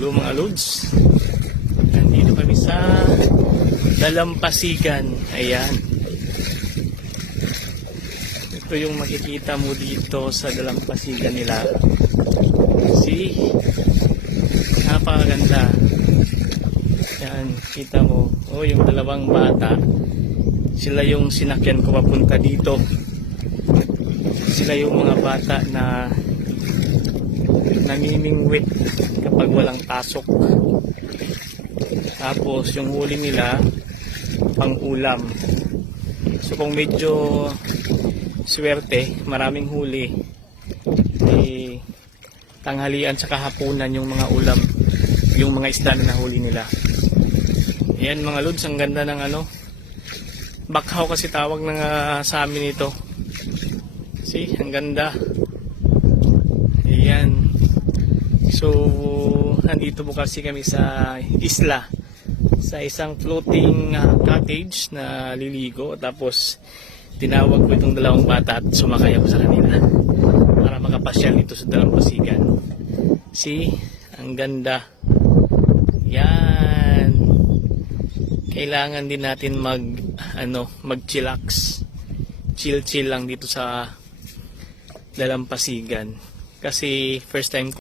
Hello mga lods, nandito kami sa Dalampasigan. Ayan, ito yung makikita mo dito sa Dalampasigan nila. See, napakaganda. Yan, kita mo, oh, yung dalawang bata, sila yung sinakyan ko papunta dito. Sila yung mga bata na namimingwit kapag walang pasok. Tapos yung huli nila pang ulam. So kung medyo swerte, maraming huli, eh, tanghalian sa kahapunan yung mga ulam, yung mga isda na nahuli nila. Ayan mga lods, ang ganda ng bakhaw kasi tawag ng sa amin ito. See, ang ganda. Ayan. So, nandito po kasi kami sa isla, sa isang floating cottage na liligo. Tapos, tinawag ko itong dalawang bata at sumakay ako sa kanila para makapasyal dito sa Dalampasigan. See, ang ganda. Yan. Kailangan din natin mag-chillax. Chill lang dito sa Dalampasigan. Kasi first time